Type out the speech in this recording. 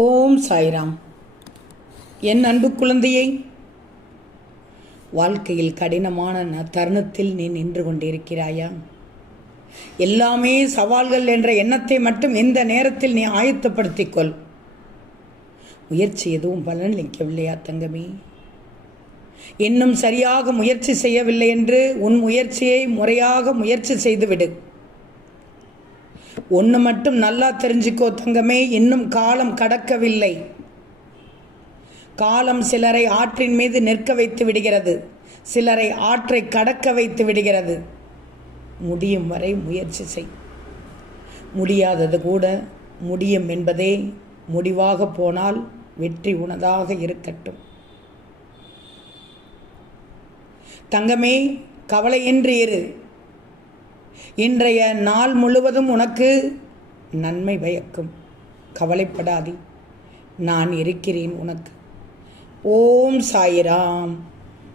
ஓம் சாய்ராம். என் அன்பு குழந்தையை, வாழ்க்கையில் கடினமான தருணத்தில் நீ நின்று கொண்டிருக்கிறாயா? எல்லாமே சவால்கள் என்ற எண்ணத்தை மட்டும் இந்த நேரத்தில் நீ ஆயத்தப்படுத்திக்கொள். முயற்சி எதுவும் பலனளிக்கவில்லையா தங்கமே? இன்னும் சரியாக முயற்சி செய்யவில்லை என்று உன் முயற்சியை முறையாக முயற்சி செய்துவிடு. ஒன்று மட்டும் நல்லா தெரிஞ்சுக்கோ தங்கமே, இன்னும் காலம் கடக்கவில்லை. காலம் சிலரை ஆற்றின் மீது நிற்க வைத்து விடுகிறது, சிலரை ஆற்றை கடக்க வைத்து விடுகிறது. முடியும் வரை முயற்சி செய். முடியாதது கூட முடியும் என்பதே முடிவாக போனால் வெற்றி உனதாக இருக்கட்டும். தங்கமே, கவலையின்றி இரு. இன்றைய நாள் முழுவதும் உனக்கு நன்மை பயக்கும். கவலைப்படாதே, நான் இருக்கிறேன் உனக்கு. ஓம் சாய்ராம்.